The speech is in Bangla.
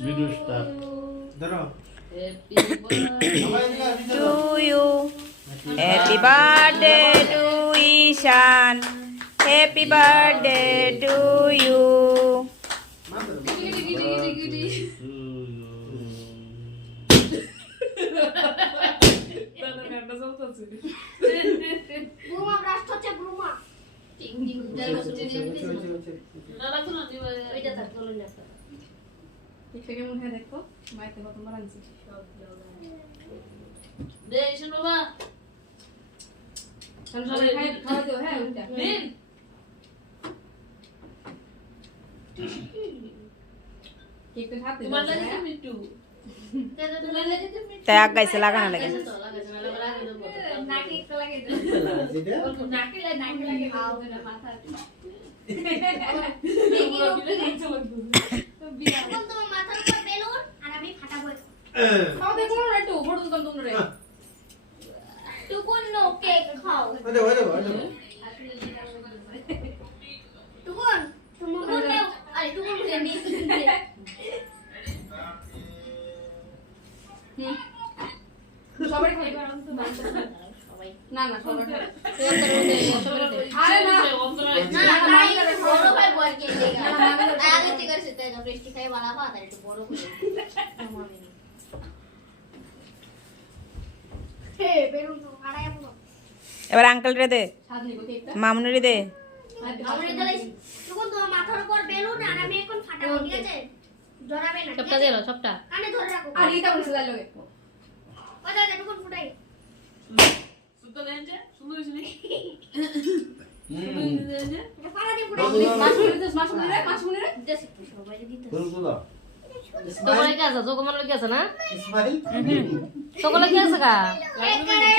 ভিডিও স্টার্ট ধরো to you. Happy birthday to Ishan. Happy birthday to you. ব্রুমা ব্রাস্ট হচ্ছে ব্রুমা টিং টিং ওইটা তার চলো না থেকে মনে হয় দেখো মাইকে কত মারানছি দে শুন বাবা আমি সবাই খাওয়া দিও হ্যাঁ ওইটা নিন কেকটা হাতে তোমার লাগে তো মিটু তোমার লাগে তো মিটু তাই আগাইছে লাগানো লাগে লাগাছে না লাগাছে নাকি একটু লাগে যেটা নাকি লাগে খাও না মাথা এখন তোমার মাথার উপর বেলুন আর আমি ফাটাবো খাও দেখো না একটু বড় দম তোমরা রে টুকুন নো কেক খাও ওই টুকুন টুকুন নেও আরে টুকুন নি সবাই খাই সবাই না না সবাই আরে না না ভাই বড় ভাই বল কে দেগা আগে ঠিক আছে তাই না বৃষ্টি খাই বানাবো আর একটু বড় করে হে বেলুন তো আড়াই পুরো এবার আঙ্কেল রে দে স্বাদ নিব কেকটা মামুনি দে আমরা গেলে টুকুন তোমার মাথার উপর বেলুন আর আমি এখন ফাটাবো ঠিক আছে ধরাবে না সবটা দিলো সবটা কানে ধরে রাখো আর এটা বলছে যাই লগে ওটা টুকুন ফুটাই সুতো দেনছে সুন্দর শুনি এটা ফাটা দিয়ে ফুটাই মাছমুনি রে দেশে সবাই দিতে তোমার কি আছে যোগমানের কি আছে না ইসমাইল সকলে কি আছে গা একবারে